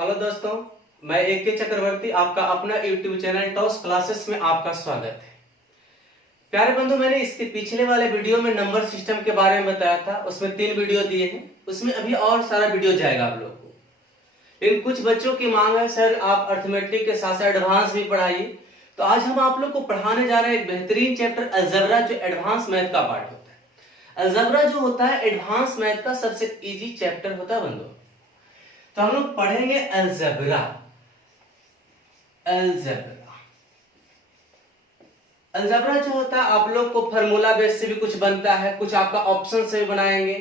Hello दोस्तों, मैं AK चक्रवर्ती आपका अपना YouTube चैनल टॉस क्लासेस में आपका स्वागत है। प्यारे बंधु, मैंने इसके पिछले वाले वीडियो में नंबर सिस्टम के बारे में बताया था। उसमें 3 वीडियो दिए हैं, उसमें अभी और सारा वीडियो जाएगा आप लोगों को। लेकिन कुछ बच्चों की मांग है, सर आप अर्थमेटिक के साथ साथ एडवांस भी पढ़ाइए। तो आज हम आप लोग को पढ़ाने जा रहे हैं एक बेहतरीन चैप्टर अलजेब्रा, जो एडवांस मैथ का पार्ट होता है। अलजेब्रा जो होता है एडवांस मैथ का सबसे इजी चैप्टर होता है बंधु। तो हम लोग पढ़ेंगे अलजेब्रा। अलजेब्रा जो होता है आप लोग को फार्मूला बेस से भी कुछ बनता है, कुछ आपका ऑप्शन से भी बनाएंगे,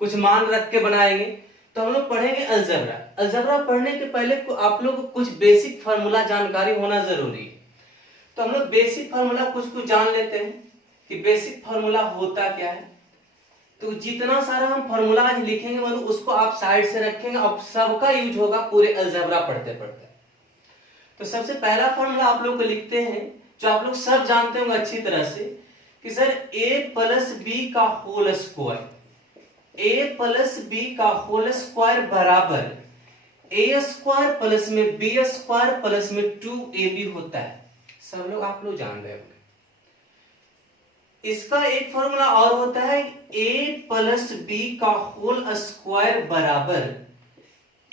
कुछ मान रख के बनाएंगे। तो हम लोग पढ़ेंगे अलजेब्रा। अलजेब्रा पढ़ने के पहले आप लोग को कुछ बेसिक फार्मूला जानकारी होना जरूरी है। तो हम लोग बेसिक फार्मूला कुछ जान लेते हैं कि बेसिक फार्मूला होता क्या है। तो जितना सारा हम फार्मूला आज लिखेंगे मतलब उसको आप साइड से रखेंगे और सबका यूज होगा पूरे अलजेब्रा पढ़ते पढ़ते। तो सबसे पहला फार्मूला आप लोग को लिखते हैं, जो आप लोग सब जानते होंगे अच्छी तरह से, कि सर a प्लस बी का whole square, a plus b का होल स्क्वायर बराबर a स्क्वायर प्लस में b स्क्वायर प्लस में 2ab होता है। सब लोग आप लोग जान रहे होंगे। इसका एक फॉर्मूला और होता है a प्लस बी का होल स्क्वायर बराबर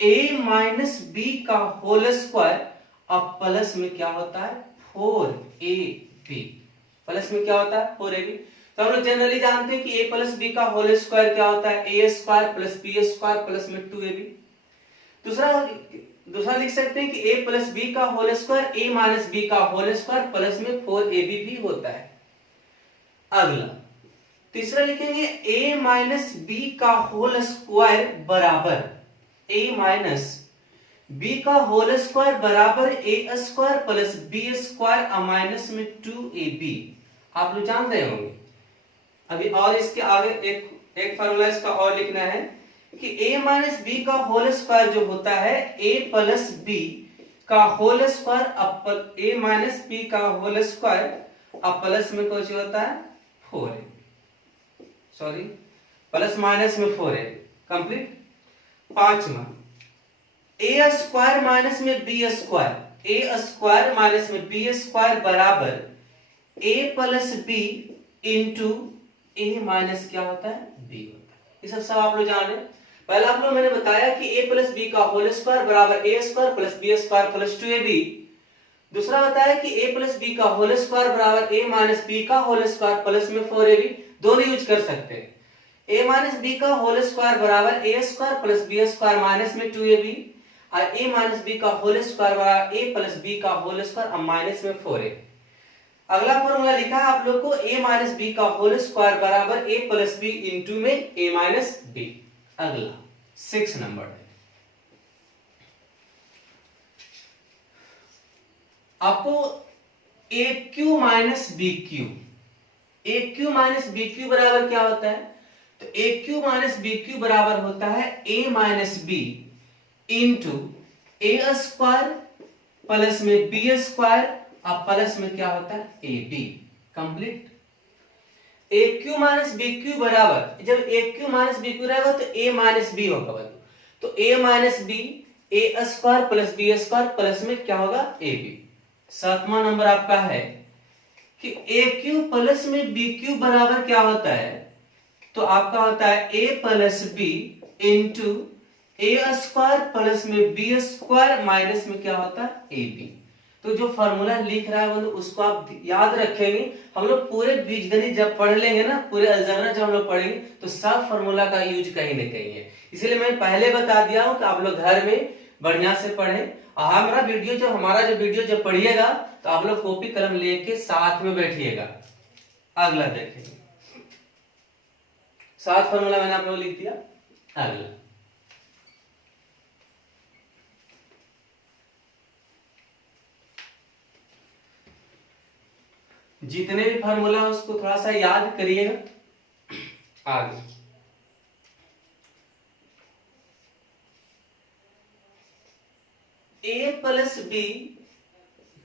a माइनस बी का होल स्क्वायर, अब प्लस में क्या होता है 4ab। प्लस में क्या होता है 4ab। तो हम लोग जनरली जानते हैं कि a प्लस बी का होल स्क्वायर क्या होता है a square plus b square plus में 2ab। दूसरा लिख सकते हैं कि a प्लस बी का whole square a minus b का होल स्क्वायर प्लस में 4ab भी होता है। अगला तीसरा लिखेंगे a माइनस बी का होल स्क्वायर बराबर a माइनस बी का होल स्क्वायर बराबर a square plus b square minus में 2ab। आप लोग जान रहे होंगे। अभी और इसके आगे एक फॉर्मूला इसका और लिखना है कि a माइनस बी का होल स्क्वायर जो होता है a प्लस बी का whole square a minus b का होल स्क्वायर अब प्लस में कुछ होता है 4a, सॉरी प्लस माइनस में 4a कंप्लीट। पांचवा a स्क्वायर माइनस में b square, a square minus में b स्क्वायर बराबर a plus b into a minus क्या होता है b होता है। ये सब आप लोग जान रहे हैं। पहले आप लोग मैंने बताया कि a प्लस बी का होल स्क्वायर बराबर a square plus b square plus 2ab। दूसरा बताया कि a प्लस बी का होल स्क्वायर बराबर a माइनस बी का होल स्क्वायर प्लस में 4ab। दोनों यूज कर सकते हैं। a माइनस बी का होल स्क्वायर बराबर a square plus b square minus में 2ab और a माइनस बी का होल स्क्वायर बराबर a प्लस बी का होल स्क्वायर माइनस में 4a। अगला फॉर्मूला लिखा है आप लोग को a माइनस बी का होल स्क्वायर बराबर a प्लस बी इंटू में a माइनस बी। अगला 6 नंबर है, आपको a cube minus b cube, a cube minus b cube बराबर क्या होता है। तो a cube minus b cube बराबर होता है a minus b into a square plus में बी स्क्वायर और प्लस में क्या होता है a b complete. A cube minus b cube बराबर, जब a cube minus b cube रहेगा तो ए माइनस बी होगा। तो a minus b a square plus b square plus में क्या होगा ए बी। 7वां नंबर आपका है कि ए क्यू प्लस में बी क्यू बराबर क्या होता है। तो आपका होता है a plus b into a square plus में बी स्क्वायर माइनस में क्या होता है ए बी। तो जो फॉर्मूला लिख रहा है वो उसको आप याद रखेंगे। हम लोग पूरे बीजगणित जब पढ़ लेंगे ना, पूरे अलजेब्रा जब हम लोग पढ़ेंगे तो सब फॉर्मूला का यूज कहीं ना कहीं है। इसलिए मैं पहले बता दिया हूं कि आप लोग घर में बढ़िया से पढ़ें। हमारा वीडियो जब पढ़िएगा तो आप लोग कॉपी कलम लेके साथ में बैठिएगा। अगला देखेंगे, 7 फॉर्मूला मैंने आप लोग लिख दिया। अगला जितने भी फार्मूला है उसको थोड़ा सा याद करिएगा। आगे a प्लस बी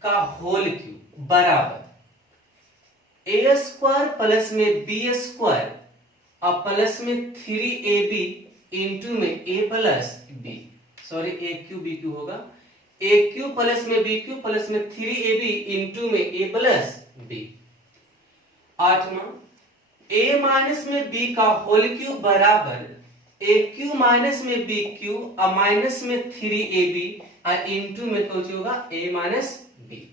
का होल क्यूब बराबर ए स्क्वायर प्लस में बी स्क्वायर और प्लस में 3ab इंटू में a plus b. Sorry a cube b cube होगा, ए क्यू प्लस में बी क्यू प्लस में 3ab इंटू में ए प्लस बी। 8वां a माइनस में b का होल क्यूब बराबर ए क्यू माइनस में बी क्यू और माइनस में 3ab और इंटू में कुछ होगा a माइनस बी।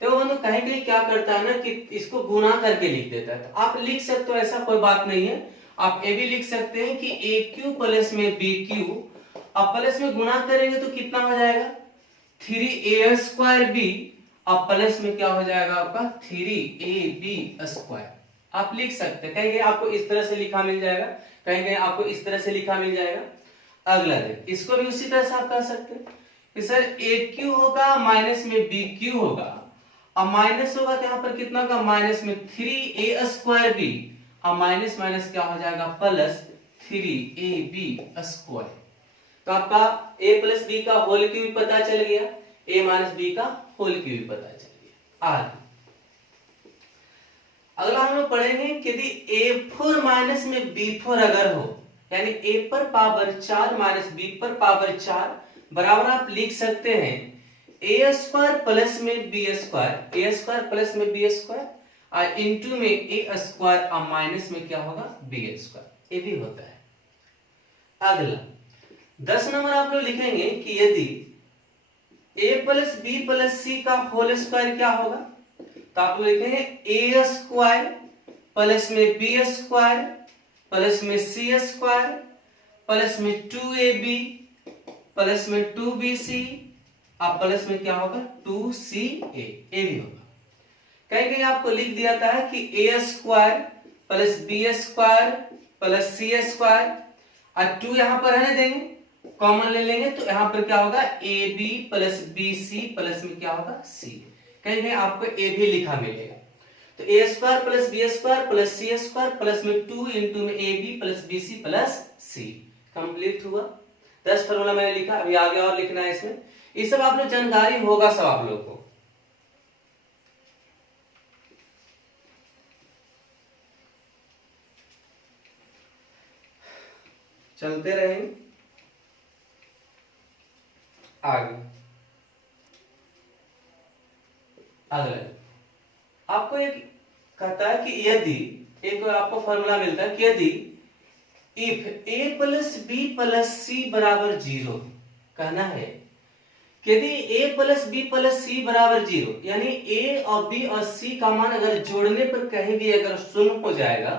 तो बंधु कहीं कहीं क्या करता है ना कि इसको गुना करके लिख देता है, तो आप लिख सकते हो, ऐसा कोई बात नहीं है। आप ये भी लिख सकते हैं कि ए क्यू प्लस में बी क्यू और प्लस में गुना करेंगे तो कितना हो जाएगा 3a² b और प्लस में क्या हो जाएगा आपका 3ab²। आप लिख सकते हैं, कहीं आपको इस तरह से लिखा मिल जाएगा, कहीं आपको इस तरह से लिखा मिल जाएगा। अगला देख, इसको भी उसी तरह से आप कर सकते हैं कि सर ए क्यू होगा माइनस में बी क्यू होगा और माइनस होगा तो यहाँ पर कितना होगा माइनस में 3a² b और माइनस माइनस क्या हो जाएगा प्लस 3ab²। तो आपका a प्लस बी का होल क्यूब भी पता चल गया, a माइनस बी का होल क्यूब भी पता चल गया। आगे अगला हम लोग पढ़ेंगे कि यदि a4 माइनस में b4 अगर हो, यानी a पर पावर 4 माइनस b पर पावर 4 बराबर आप लिख सकते हैं a² प्लस में b² प्लस में b² और इंटू में a² और माइनस में क्या होगा b², ये भी होता है। अगला 10 नंबर आप लोग लिखेंगे कि यदि a plus b plus c का होल स्क्वायर क्या होगा, तो आप लोग लिखेंगे a² प्लस में b² प्लस में c² प्लस में 2ab प्लस में 2bc और प्लस में क्या होगा 2ca, ये भी होगा। कहीं कहीं आपको लिख दिया था कि a² plus b² plus c² और 2 यहां पर रहने देंगे, कॉमन ले लेंगे तो यहां पर क्या होगा ab प्लस bc प्लस में क्या होगा c। कहीं कहीं आपको a भी लिखा मिलेगा, तो a² plus b² plus c² plus में 2 इंटू में ab plus bc plus c। Complete हुआ। 10 फॉर्मूला मैंने लिखा, अभी आगे और लिखना है इसमें। ये सब आप लोग जानकारी होगा सब आप लोग को। चलते रहेंगे आगे। अगला आपको एक कहता है कि यदि एक आपको फॉर्मूला मिलता है कि यदि if a plus b plus c बराबर 0, कहना है कि यदि a plus b plus c बराबर 0, यानी a और b और c का मान अगर जोड़ने पर कहीं भी अगर शून्य हो जाएगा,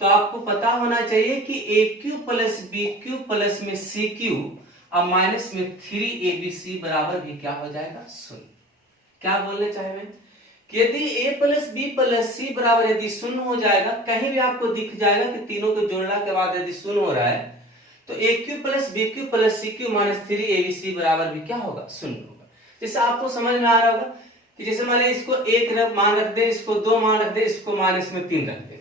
तो आपको पता होना चाहिए कि a cube plus b cube plus में सी क्यू और माइनस में 3abc बराबर भी क्या हो जाएगा शून्य। क्या बोलने चाहे मैं कि यदि a plus b plus c बराबर यदि शून्य हो जाएगा, कहीं भी आपको दिख जाएगा कि तीनों को जोड़ने के बाद यदि शून्य हो रहा है, तो a cube plus b cube plus c cube minus 3abc बराबर भी क्या होगा शून्य होगा। जैसे आपको समझ में आ रहा होगा कि जैसे मान लीजिए इसको 1 मान रख दे, इसको 2 मान रख दे, इसको माइनस में 3 रख दे।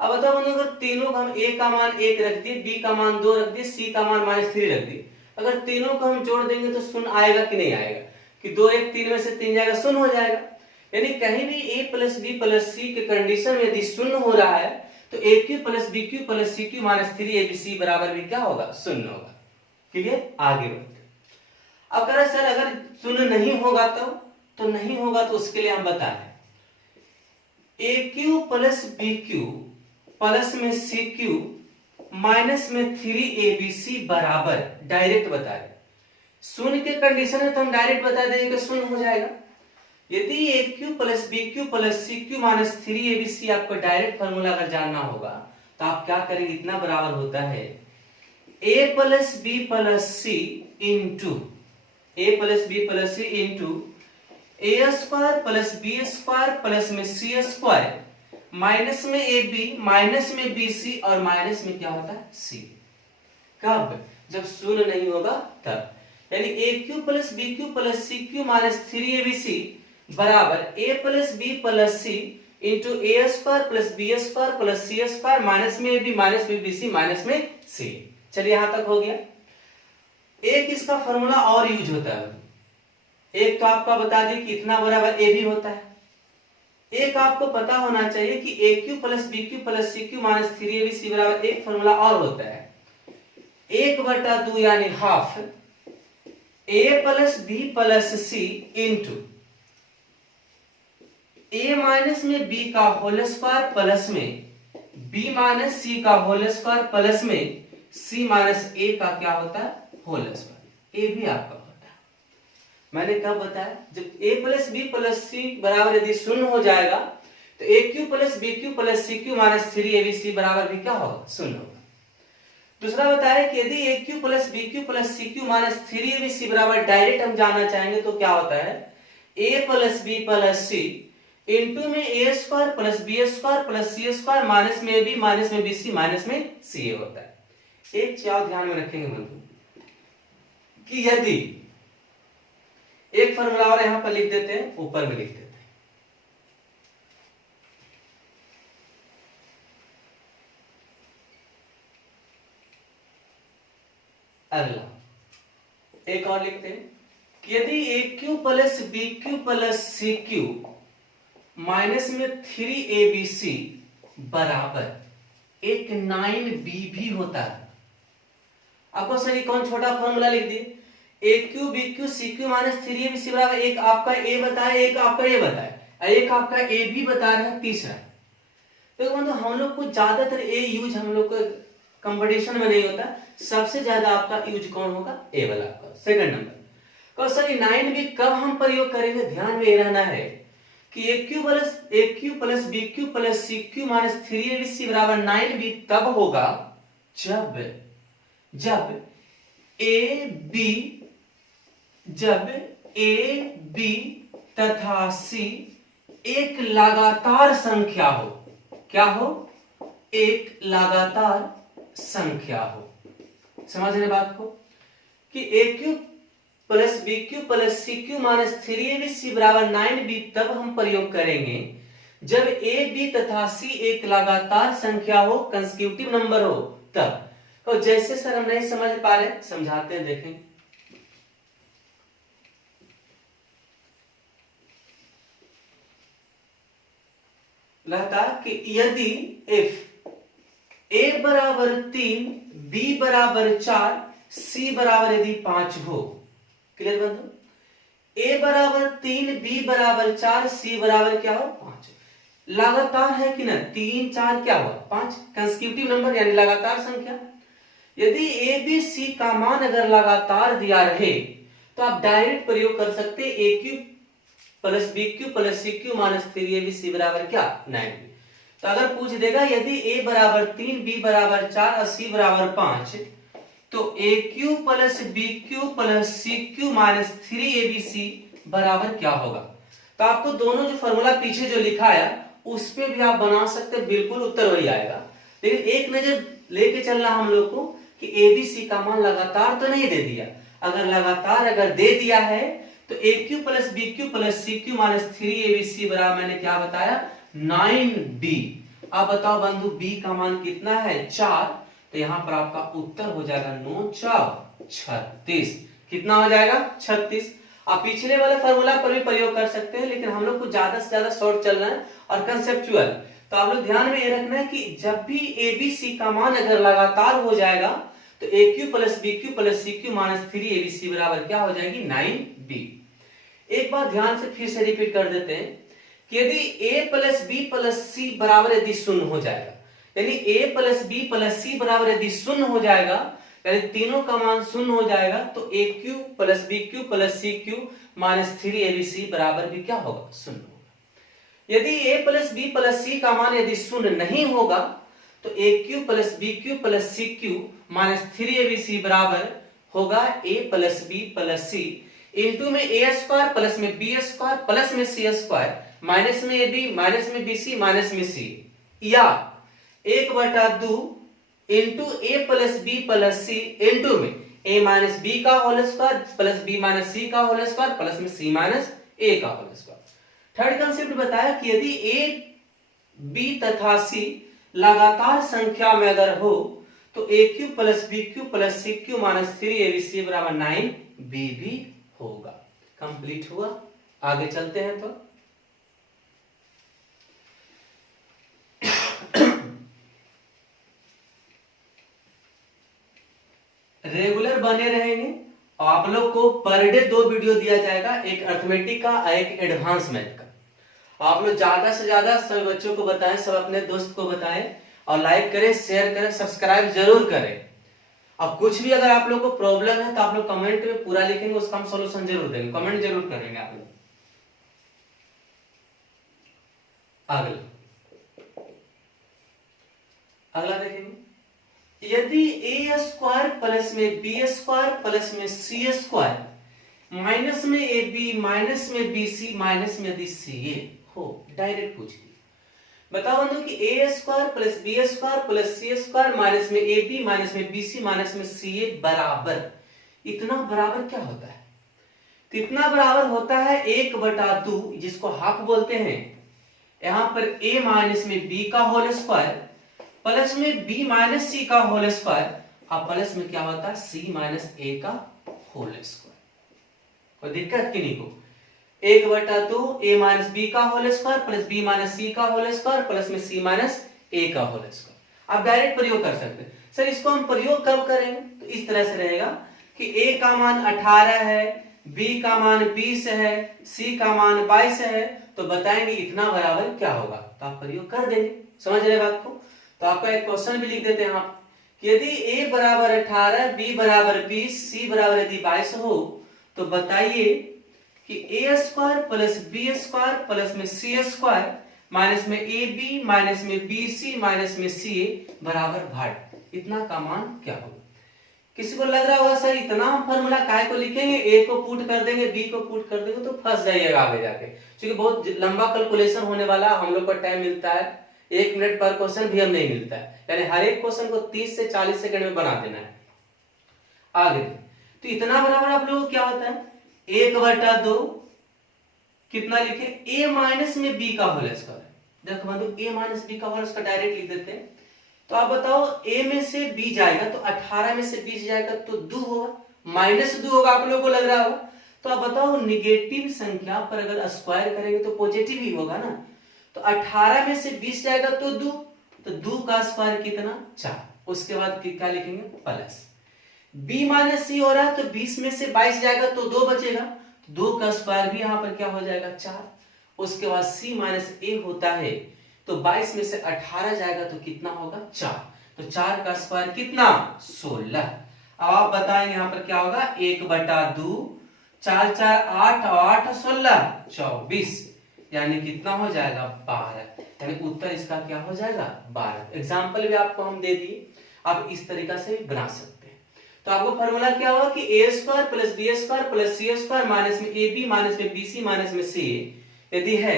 अब बताओ बंधु अगर तीनों का हम a का मान 1 रख दिए, b का मान 2 रख दिए, c का मान -3 रख दिए, अगर तीनों को हम जोड़ देंगे तो शून्य आएगा कि नहीं आएगा, कि 2 1 3 में से 3 जाएगा शून्य हो जाएगा। यानी कहीं भी a प्लस बी प्लस सी के कंडीशन में यदि शून्य हो रहा है तो a cube plus b cube plus c cube minus 3abc बराबर भी क्या होगा शून्य होगा। क्लियर, आगे बढ़ते। अब कह रहे सर अगर शून्य नहीं होगा तो नहीं होगा, तो उसके लिए हम बता रहे a cube plus b cube plus में सी क्यू माइनस में 3abc बराबर, डायरेक्ट बता रहे। शून्य के कंडीशन में तो हम डायरेक्ट बता देंगे कि शून्य हो जाएगा। यदि a cube plus b cube plus c cube minus 3abc आपको डायरेक्ट फॉर्मूला अगर जानना होगा तो आप क्या करेंगे, इतना बराबर होता है a plus b plus c into a² plus b² plus में c² माइनस में ab माइनस में bc और माइनस में क्या होता है c। कब, जब शून्य नहीं होगा तब। यानी a cube plus b cube plus c cube minus 3abc बराबर a plus b plus c into a² plus b² plus c² minus में ab माइनस में bc माइनस में c। चलिए यहां तक हो गया। एक इसका फॉर्मूला और यूज होता है, एक तो आपका बता दी कि इतना बराबर a भी होता है, एक आपको पता होना चाहिए कि a cube plus b cube plus c cube minus 3abc बराबर एक फॉर्मूला और होता है 1/2 यानी half a plus b plus c into a minus में बी का होल स्क्वायर प्लस में बी माइनस सी का होल स्क्वायर प्लस में सी माइनस ए का क्या होता है, होल स्क्वायर। ए भी आपका होता है, मैंने कब बताया, जब a plus b plus c बराबर यदि शून्य हो जाएगा तो a cube plus b cube plus c cube minus 3ab बराबर भी क्या होगा, शून्य होगा। दूसरा बताया कि यदि a cube plus b cube plus c cube minus 3ab बराबर डायरेक्ट हम जानना चाहेंगे तो क्या होता है, a plus b plus c into में a square plus b square plus c square minus में बी माइनस में बी सी माइनस में सी ए होता है। एक चीज ध्यान में रखेंगे बंधु कि यदि एक फॉर्मूला और यहां पर लिख देते हैं, ऊपर में लिख देते हैं, अगला एक और लिखते हैं कि यदि a cube plus b cube plus c cube minus में 3abc बराबर एक 9b भी होता है। आपको सही कौन छोटा फॉर्मूला लिख दिए, a cube b cube c cube minus 3abc बराबर एक आपका ए बताया, एक आपका ए बताया, एक आपका ए भी बता रहा है, तीसरा। तो मतलब हम लोग को ज्यादातर ए यूज हम लोग को कंपटीशन में नहीं होता, सबसे ज्यादा आपका यूज कौन होगा, ए वाला आपका सेकंड नंबर। क्वेश्चन 9 भी कब हम प्रयोग करेंगे, ध्यान में रहना है कि a cube plus b cube plus c cube minus 3abc बराबर 9b तब होगा जब ए बी तथा सी एक लगातार संख्या हो। क्या हो, एक लगातार संख्या हो। समझ रहे बात को कि a cube plus b cube plus c cube minus 3abc बराबर 9b तब हम प्रयोग करेंगे जब ए बी तथा सी एक लगातार संख्या हो, कंसेक्यूटिव नंबर हो तब। तो जैसे सर हम नहीं समझ पा रहे, समझाते हैं, देखें। लगता कि यदि इफ ए बराबर 3 बी बराबर 4 सी बराबर यदि 5 हो, क्लियर बंधु, ए बराबर 3 बी बराबर 4 सी बराबर क्या हो, 5, लगातार है कि ना, 3 4 क्या हुआ 5, कंसेक्यूटिव नंबर यानी लगातार संख्या। यदि ए बी सी का मान अगर लगातार दिया रहे तो आप डायरेक्ट प्रयोग कर सकते a cube plus b cube plus c cube minus 3abc बराबर क्या, 9b। तो अगर पूछ देगा यदि ए बराबर 3 बी बराबर 4 और सी बराबर 5 तो a cube plus b cube plus c cube minus 3abc बराबर क्या होगा। तो आपको दोनों जो फॉर्मूला पीछे जो लिखा है उस पे भी आप बना सकते, बिल्कुल उत्तर वही आएगा। लेकिन एक नजर लेके चलना हम लोग को कि एबीसी का मान लगातार तो नहीं दे दिया, अगर लगातार अगर दे दिया है तो a cube plus b cube plus c cube minus 3abc बराबर मैंने क्या बताया, 9b। अब बताओ बंधु बी का मान कितना है, 4, तो यहां पर आपका उत्तर हो जाएगा 9 4 36। कितना हो जाएगा, 36। आप पिछले वाले फॉर्मूला पर भी प्रयोग कर सकते हैं, लेकिन हम लोग को ज्यादा से ज्यादा शॉर्ट चलना है और कंसेप्चुअल। तो आप लोग ध्यान में ये रखना है कि जब भी एबीसी का मान अगर लगातार हो जाएगा तो a cube plus b cube plus c cube minus 3abc बराबर क्या हो जाएगी, 9b। एक बार ध्यान से फिर से रिपीट कर देते हैं कि यदि a plus b plus c बराबर यदि शून्य हो जाएगा, यानी a plus b plus c बराबर यदि शून्य हो जाएगा, यानी तीनों का मान शून्य हो जाएगा, तो a cube plus b cube plus c cube minus 3abc बराबर भी क्या होगा, शून्य होगा। यदि a plus b plus c का मान यदि शून्य नहीं होगा तो a cube plus b cube plus c cube minus 3abc बराबर होगा a plus b plus c into में ए स्क्वायर प्लस में बी स्क्वायर प्लस में सी स्क्वायर माइनस में ए बी माइनस में बी सी माइनस में c, या 1/2 into a plus b plus c into में ए माइनस बी का whole square plus b minus c का whole square plus में सी minus ए का होल स्क्वायर। थर्ड कंसेप्ट बताया कि यदि ए बी तथा सी लगातार संख्या में अगर हो तो a cube plus b cube plus c cube minus 3abc बराबर 9b भी होगा। कंप्लीट हुआ, आगे चलते हैं। तो रेगुलर बने रहेंगे आप लोग को पर डे 2 वीडियो दिया जाएगा, एक अर्थमेटिक का और एक एडवांस मैथ का। आप लोग ज्यादा से ज्यादा सब बच्चों को बताएं, सब अपने दोस्त को बताएं और लाइक करें, शेयर करें, सब्सक्राइब जरूर करें। अब कुछ भी अगर आप लोग को प्रॉब्लम है तो आप लोग कमेंट में पूरा लिखेंगे, उसका हम सॉल्यूशन जरूर देंगे, कमेंट जरूर करेंगे आप लोग। अगला देखेंगे, यदि ए स्क्वायर प्लस में बी स्क्वायर प्लस में सी स्क्वायर माइनस में ए बी माइनस में बी सी माइनस में यदि सी ए हो, डायरेक्ट पूछ लिया। बताओ बंधु कि a square plus b square plus c square minus में ए बी माइनस में बी सी माइनस में सी ए बराबर, इतना बराबर क्या होता है? तो इतना बराबर होता है 1/2, जिसको हाफ बोलते हैं। यहां पर a माइनस में b का होल स्क्वायर प्लस में b माइनस सी का होल स्क्वायर और प्लस में क्या होता है c माइनस a का होल स्क्वायर। कोई दिक्कत की नहीं को, 1/2 a माइनस b का whole square plus b minus c का होल स्क्वायर प्लस में c माइनस a का होल स्क्वायर। आप डायरेक्ट प्रयोग कर सकते हैं। सर इसको हम प्रयोग कब करेंगे? तो इस तरह से रहेगा कि a का मान 18 है, b का मान 20 है, c का मान 22 है, तो बताएंगे इतना बराबर क्या होगा, तो आप प्रयोग कर देंगे। समझ रहे बात को? तो आपका एक क्वेश्चन भी लिख देते हैं आप कि यदि a बराबर 18, b बराबर 20, c बराबर यदि 22 हो, तो बताइए कि a square plus b square plus में c स्क्वायर माइनस में ए बी माइनस में बी सी माइनस में सी ए बराबर घाट, इतना का मान क्या होगा? किसी को लग रहा होगा सर इतना हम फॉर्मूला काहे को लिखेंगे, ए को पुट कर देंगे बी को पुट कर देंगे तो फंस जाइएगा आगे जाके, क्योंकि बहुत लंबा कैलकुलेशन होने वाला, हम लोग को टाइम मिलता है 1 मिनट पर क्वेश्चन भी हम नहीं मिलता है, यानी हर एक क्वेश्चन को 30 से 40 सेकंड में बना देना है। आगे तो इतना बराबर आप लोगों को क्या होता है 1/2, कितना लिखे a माइनस में b का होल स्क्वायर। देखो बंधु a माइनस b का होल स्क्वायर डायरेक्ट लिख देते हैं। तो आप बताओ a में से b जाएगा तो 18 में से 20 जाएगा तो 2 होगा, -2 होगा, आप लोगों को लग रहा होगा। तो आप बताओ निगेटिव संख्या पर अगर स्क्वायर करेंगे तो पॉजिटिव ही होगा ना। तो 18 में से 20 जाएगा तो 2, तो 2 का स्क्वायर कितना 4, उसके बाद क्या लिखेंगे प्लस b माइनस सी हो रहा है तो 20 में से 22 जाएगा तो 2 बचेगा, 2 का स्क्वायर भी यहां पर क्या हो जाएगा 4, उसके बाद c माइनस ए होता है तो 22 में से 18 जाएगा तो कितना होगा 4, तो 4 का स्क्वायर कितना 16। अब आप बताएंगे यहां पर क्या होगा 1/2, 4 4 8 8 16 24, यानी कितना हो जाएगा 12, यानी उत्तर इसका क्या हो जाएगा 12। एग्जाम्पल भी आपको हम दे दिए, आप इस तरीका से भी बना सकते हैं। तो आपको फॉर्मूला क्या होगा कि a square plus b square plus c square minus में ए बी माइनस में बी सी माइनस में सी यदि है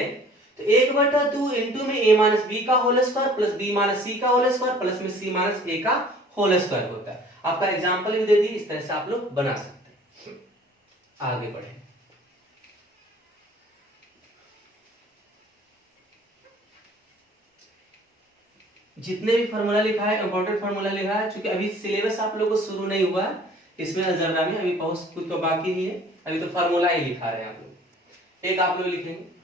तो 1/2 इंटू में a माइनस बी का whole square plus b minus c का होल स्क्वायर प्लस में c माइनस a का होल स्क्वायर होता है। आपका एग्जांपल भी दे दी, इस तरह से आप लोग बना सकते हैं। आगे बढ़े, जितने भी फॉर्मूला लिखा है इंपॉर्टेंट फॉर्मूला लिखा है, क्योंकि अभी सिलेबस आप लोगों को शुरू नहीं हुआ है इसमें अलजेब्रा में, अभी बहुत कुछ तो बाकी ही है, अभी तो फॉर्मूला ही लिखा रहे हैं आप लोग। एक आप लोग लिखेंगे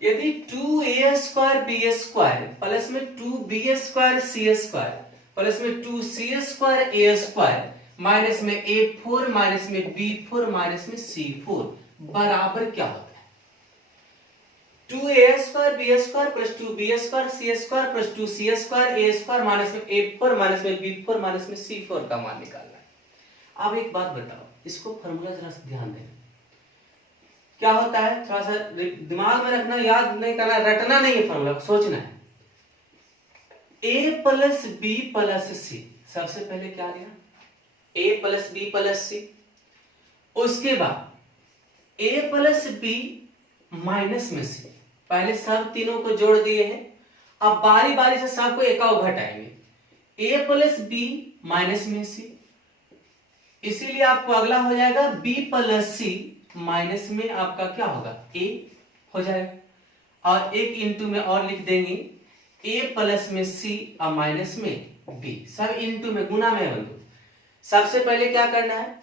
यदि 2a square b square plus में 2b square c square plus में 2c square a square minus में a4 माइनस में b4 माइनस में c4 बराबर क्या होता है 2a square b square plus 2b square c square plus 2c square a square minus में a4 माइनस में b4 माइनस में c4 का मान निकालना है। अब एक बात बताओ, इसको फॉर्मूला जरा से ध्यान देना क्या होता है, थोड़ा सा दिमाग में रखना, याद नहीं करना, रटना नहीं है, फॉर्मूला सोचना है। a प्लस बी प्लस सी, सबसे पहले क्या लिया a प्लस बी प्लस सी, उसके बाद a प्लस बी माइनस में सी, पहले सब तीनों को जोड़ दिए हैं, अब बारी बारी से सबको एकाओ घटाएंगे a प्लस बी माइनस में सी, इसीलिए आपको अगला हो जाएगा b प्लस सी माइनस में आपका क्या होगा a हो जाएगा, और एक इंटू में और लिख देंगे a प्लस में c और माइनस में b, सब इंटू में गुना में बंधु। सबसे पहले क्या करना है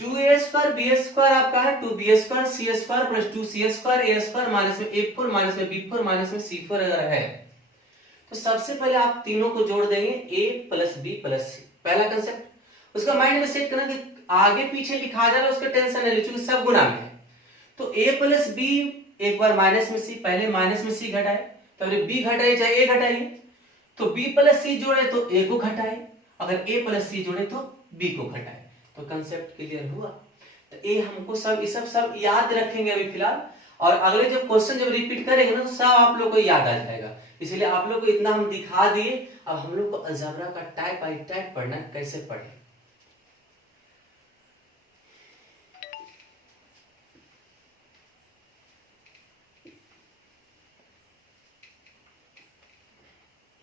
2a स्क्वायर बी स्क्वायर आपका है 2b square c square plus 2c square a square minus में a4 माइनस में b4 माइनस में c4 अगर है तो सबसे पहले आप तीनों को जोड़ देंगे a प्लस बी प्लस सी, पहला कंसेप्ट। उसका माइंड में सेट करना कि आगे पीछे लिखा जा रहा है उसका टेंशन नहीं ले, चूंकि सब गुना में है। तो a प्लस बी, एक बार माइनस में सी, पहले माइनस में सी घटाए, तो बी घटाइए चाहे ए घटाइए, तो b प्लस सी जोड़े तो a को घटाए, अगर a प्लस सी जोड़े तो b को घटाए। तो कंसेप्ट क्लियर हुआ। तो ये हमको सब याद रखेंगे अभी फिलहाल, और अगले जब क्वेश्चन जब रिपीट करेंगे ना तो सब आप लोग को याद आ जाएगा। इसलिए आप लोग को इतना हम दिखा दिए, अब हम लोग को अलजेब्रा का टाइप बाय टाइप पढ़ना है, कैसे पढ़े।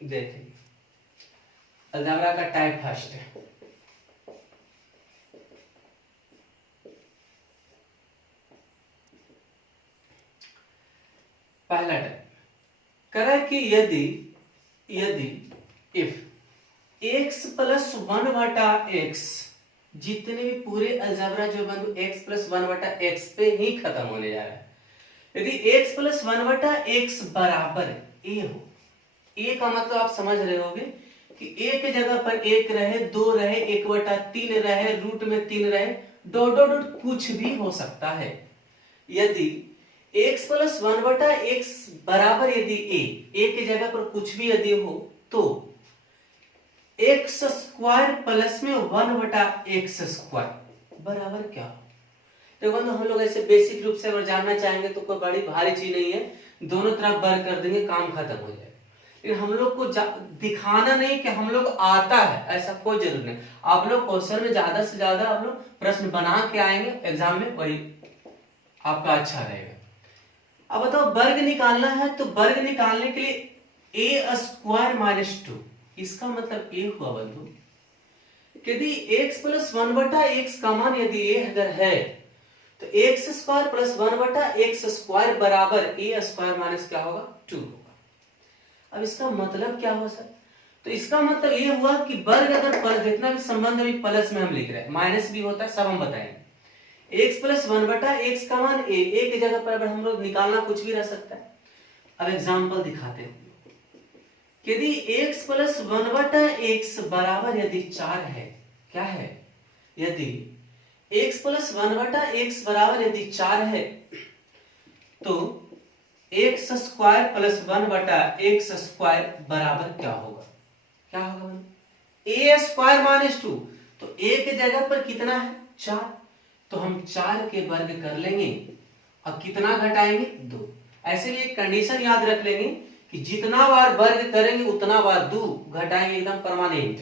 देखिए अलजेब्रा का टाइप फर्स्ट है, पहला टाइप करा कि यदि इफ x प्लस 1/x, जितने भी पूरे अलजेब्रा जो बंधु x प्लस 1/x पे ही खत्म होने जा रहा है, यदि x प्लस 1/x बराबर a हो, a का मतलब आप समझ रहे होंगे कि a के जगह पर 1 रहे, 2 रहे, 1/3 रहे, रूट में 3 रहे, डॉट डॉट डॉट कुछ भी हो सकता है। यदि x प्लस 1/x बराबर यदि a की जगह पर कुछ भी यदि हो तो x स्क्वायर प्लस में 1/x स्क्वायर बराबर क्या हो। तो बंधु हम लोग ऐसे बेसिक रूप से अगर जानना चाहेंगे तो कोई बड़ी भारी चीज नहीं है, दोनों तरफ वर्क कर देंगे, काम खत्म हो जाएगा। लेकिन हम लोग को दिखाना नहीं कि हम लोग आता है, ऐसा कोई जरूर नहीं। आप लोग क्वेश्चन में ज्यादा से ज्यादा आप लोग प्रश्न बना के आएंगे एग्जाम में, वही आपका अच्छा रहेगा। अब बताओ वर्ग निकालना है, तो वर्ग निकालने के लिए a स्क्वायर माइनस 2, इसका मतलब a हुआ बंधु, यदि x प्लस 1/x का मान यदि a अगर है तो x square plus 1/x square बराबर a स्क्वायर माइनस क्या होगा 2 होगा। अब इसका मतलब क्या हुआ सर, तो इसका मतलब ये हुआ कि वर्ग अगर जितना भी संबंध अभी प्लस में हम लिख रहे हैं, माइनस भी होता है, सब हम बताएंगे। x प्लस 1/x का मान a की जगह पर अगर हम लोग निकालना कुछ भी रह सकता है। अब एग्जांपल दिखाते हैं, यदि x प्लस 1/x बराबर यदि 4 है, क्या है, यदि x प्लस 1/x बराबर यदि 4 है तो x square plus 1/x square बराबर क्या होगा, क्या होगा, a स्क्वायर माइनस 2, तो a की जगह पर कितना है 4, तो हम 4 के वर्ग कर लेंगे और कितना घटाएंगे 2। ऐसे भी एक कंडीशन याद रख लेंगे कि जितना बार वर्ग करेंगे उतना बार 2 घटाएंगे, एकदम परमानेंट।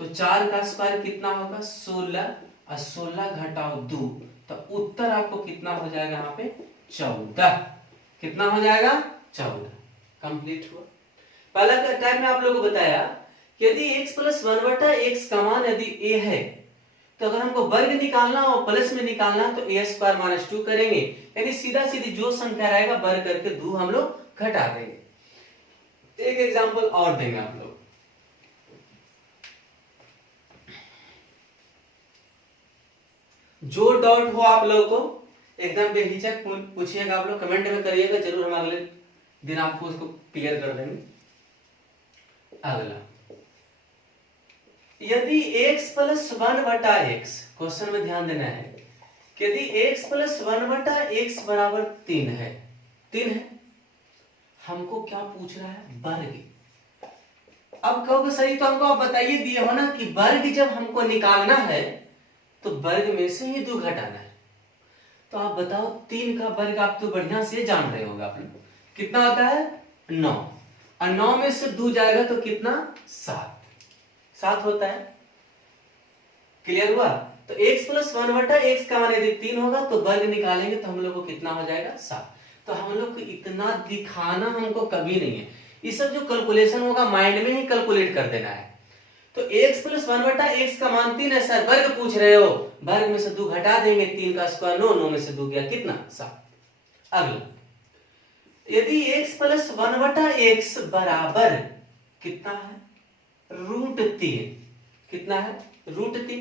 तो 4 का स्क्वायर कितना होगा 16, और 16 घटाओ 2, तो उत्तर आपको कितना हो जाएगा यहाँ पे 14। कितना हो जाएगा 14। कंप्लीट हुआ। पहला टाइप में आप लोगों को बताया कि यदि x प्लस 1/x का मान यदि a है तो अगर हमको वर्ग निकालना और प्लस में निकालना तो a स्क्वायर माइनस 2 करेंगे, यानी सीधा सीधी जो संख्या रहेगा वर्ग करके 2 हम लोग घटा देंगे। एक एग्जांपल और देंगे आप लोग, जो डाउट हो आप लोगों को एकदम बेहिचक पूछिएगा, आप लोग कमेंट में करिएगा, जरूर हम अगले दिन आपको उसको क्लियर कर देंगे। अगला, यदि x प्लस 1/x, क्वेश्चन में ध्यान देना है, यदि x प्लस 1/x बराबर 3 है, 3 है, हमको क्या पूछ रहा है वर्ग। अब कहोगे सही तो हमको आप बताइए दिए हो ना कि वर्ग जब हमको निकालना है तो वर्ग में से ही 2 घटाना है। तो आप बताओ 3 का वर्ग आप तो बढ़िया से जान रहे होगा, आप लोग कितना आता है 9, और 9 में से 2 जाएगा तो कितना 7 होता है। क्लियर हुआ। तो x प्लस 1/x का मान यदि 3 होगा तो वर्ग निकालेंगे तो हम लोग को कितना हो जाएगा 7। तो हम लोग को इतना दिखाना हमको कभी नहीं है, ये सब जो कैलकुलेशन होगा माइंड में ही कैलकुलेट कर देना है। तो x प्लस 1/x का मान 3 है सर, वर्ग पूछ रहे हो, वर्ग में से 2 घटा देंगे, 3 का स्क्वायर 9, 9 में से 2 गया कितना 7। अगला, यदि x प्लस 1/x बराबर कितना है √3, कितना है √3।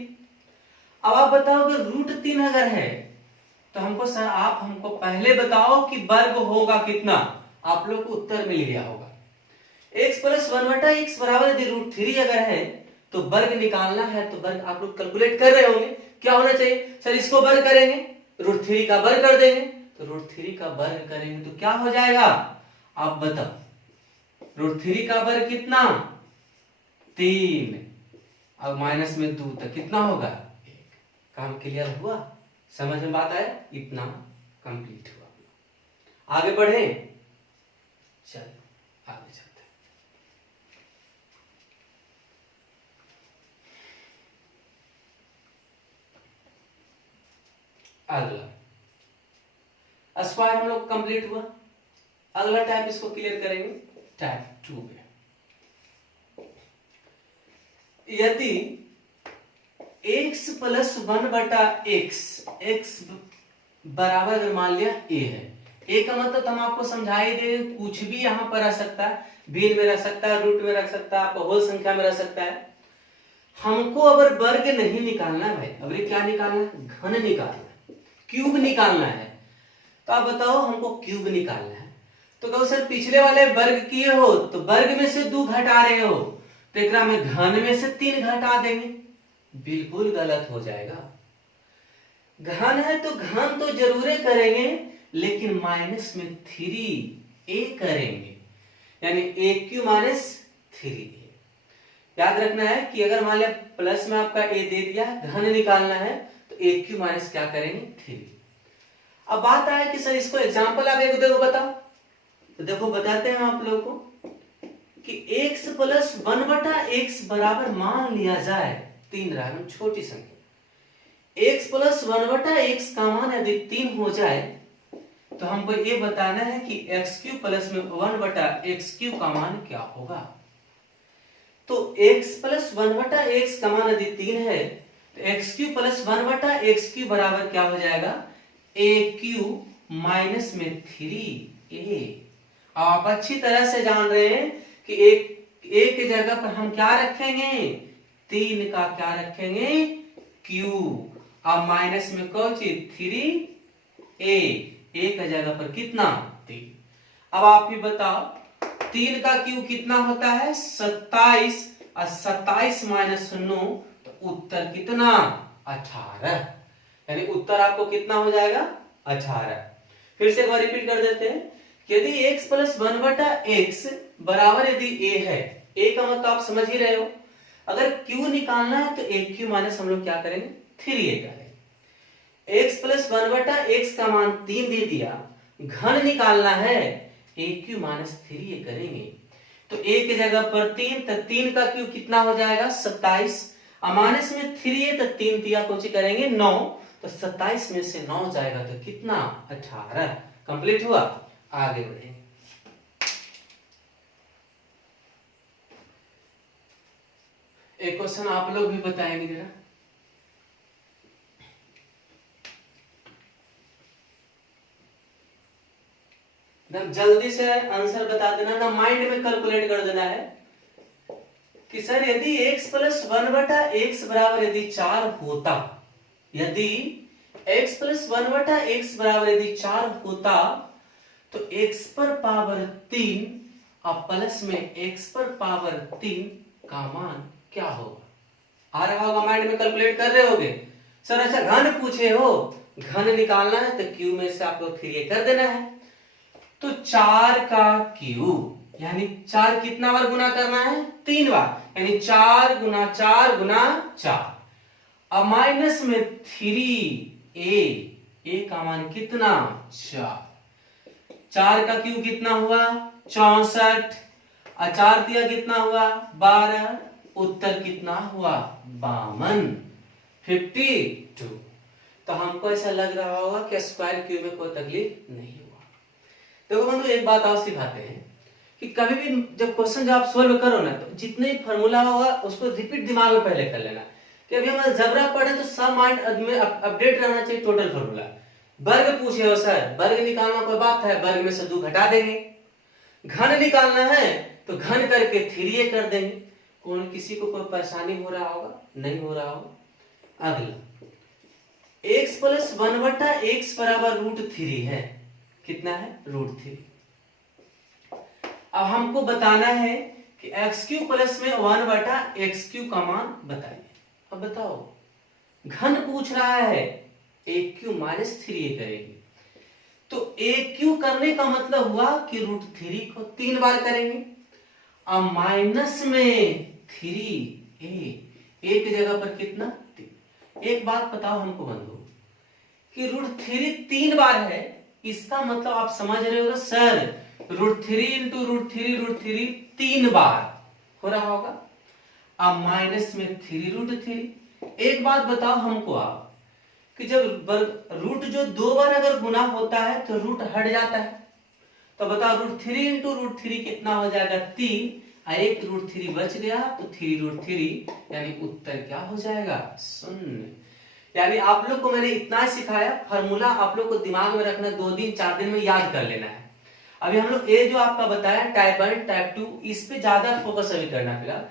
अब आप बताओगे √3 अगर है तो हमको सर आप हमको पहले बताओ कि वर्ग होगा कितना, आप लोग को उत्तर मिल गया होगा। x प्लस 1/x बराबर यदि √3 अगर है तो वर्ग निकालना है, तो वर्ग आप लोग कैलकुलेट कर रहे होंगे, क्या होना चाहिए सर, इसको वर्ग करेंगे, √3 का वर्ग कर देंगे, तो √3 का वर्ग करेंगे तो क्या हो जाएगा, आप बताओ, √3 का वर्ग कितना, 3, अब माइनस में 2 तक कितना होगा, 1। काम क्लियर हुआ, समझ में बात आया, इतना कंप्लीट हुआ। आगे बढ़े, चलो आगे चलते हैं। अगला स्क्वायर हम लोग कंप्लीट हुआ, अगला टाइप इसको क्लियर करेंगे, टाइप 2 में यदि x + 1/x, x बराबर अगर मान लिया a है, a का मतलब हम आपको समझाई दे, कुछ भी यहां पर आ सकता है, बीन में रह सकता है, रूट में रह सकता है, आपको होल संख्या में रह सकता है। हमको अगर वर्ग नहीं निकालना है भाई, अब ये क्या निकालना है, घन निकालना है, क्यूब निकालना है, तो आप बताओ हमको क्यूब निकालना है, तो कहो सर पिछले वाले वर्ग किए हो तो वर्ग में से 2 घटा रहे हो, तो एकरा में घन में से 3 घटा देंगे, बिल्कुल गलत हो जाएगा। घन है तो घन तो जरूर करेंगे, लेकिन माइनस में 3a करेंगे, यानी AQ - 3a। याद रखना है कि अगर मान लिया प्लस में आपका a दे दिया, घन निकालना है तो AQ माइनस क्या करेंगे, 3। अब बात आया कि सर इसको एग्जांपल आप एक देखो बताओ, तो देखो बताते हैं आप लोगों को कि x + 1/x बराबर मान लिया जाए 3 रहा, छोटी संख्या, x + 1/x का मान यदि 3 हो जाए तो हमको ये बताना है कि x³ प्लस में 1/x³ का मान क्या होगा। तो x + 1/x का मान यदि 3 है तो x³ प्लस 1/x³ बराबर क्या हो जाएगा, AQ माइनस में 3a। आप अच्छी तरह से जान रहे हैं कि एक जगह पर हम क्या रखेंगे, 3 का क्या रखेंगे, Q, अब माइनस में कौन चीज, 3a, एक जगह पर कितना, 3। अब आप ही बताओ 3 का Q कितना होता है, 27, और 27 माइनस 9, तो उत्तर कितना, 18, यानी उत्तर आपको कितना हो जाएगा, 18। फिर से एक बार रिपीट कर देते हैं, यदि x + 1/x बराबर यदि a है, a का मतलब आप समझ ही रहे हो, अगर q निकालना है तो AQ माइनस हम लोग क्या करेंगे, 3a करेंगे। x + 1/x का मान 3 दे दिया, घन निकालना है, AQ - 3a करेंगे, तो a की जगह पर 3, तो 3 का q कितना हो जाएगा, 27, माइनस में 3a, तो 3 दिया कुछ करेंगे 9, तो 27 में से 9 जाएगा तो कितना, 18। कंप्लीट हुआ, आगे बढ़ेंगे। एक क्वेश्चन आप लोग भी बताएंगे जरा, एकदम जल्दी से आंसर बता देना ना, माइंड में कैलकुलेट कर देना है कि सर यदि x + 1/x बराबर यदि 4 होता, यदि x + 1/x बराबर यदि 4 होता तो x पर पावर 3 और प्लस में x पर पावर 3 का मान क्या होगा, आ रहा होगा, माइंड में कैलकुलेट कर रहे होगे। सर अच्छा घन पूछे हो, घन निकालना है तो q में से आप लोग 3a कर देना है, तो 4 का q यानी 4 कितना बार गुना करना है, 3 बार, यानी 4 × 4 × 4, अब माइनस में 3a का मान कितना, 4, 4 का क्यू कितना हुआ, 64, और 4 दिया कितना हुआ, 12, उत्तर कितना हुआ, 52, 52। तो हमको ऐसा लग रहा होगा कि स्क्वायर क्यूब में कोई तकलीफ नहीं हुआ। देखो बंधु एक बात और सिखाते हैं कि कभी भी जब क्वेश्चन जब आप सोल्व करो ना, तो जितने फॉर्मूला होगा उसको रिपीट दिमाग में पहले कर लेना, कि अभी हम जबरा पढ़े तो सब माइंड में अपडेट रहना चाहिए। टोटल फॉर्मूला वर्ग पूछे हो सर, वर्ग निकालना कोई बात है, वर्ग में से 2 घटा देंगे, घन निकालना है तो घन करके 3a कर देंगे। कौन किसी को कोई परेशानी हो रहा होगा, नहीं हो रहा होगा। अगला x + 1/x बराबर √3 है, कितना है, √3। अब हमको बताना है कि एक्स क्यू प्लस में 1/x³ का मान बताइए। अब बताओ, घन पूछ रहा है, AQ माइनस 3a करेगी, तो AQ करने का मतलब हुआ कि √3 को 3 बार करेंगे। अब माइनस में 3a, एक जगह पर कितना 3। एक बात बताओ हमको बंधु, कि √3 3 बार है, इसका मतलब आप समझ रहे हो सर, √3 इंटू √3 3 बार हो रहा होगा। अब माइनस में 3√3। एक बात बताओ हमको आप, कि जब रूट जो 2 बार अगर गुना होता है तो रूट हट जाता है, तो बताओ √3 इंटू √3 कितना हो जाएगा 3, और एक √3 बच गया तो 3√3, यानी उत्तर क्या हो जाएगा 0। यानी आप लोग को मैंने इतना सिखाया, फार्मूला आप लोग को दिमाग में रखना, 2 दिन 4 दिन में याद कर लेना है। अभी हम लोग ये जो आपका बताया टाइप 1 टाइप 2, इस पे ज्यादा फोकस अभी करना फिलहाल।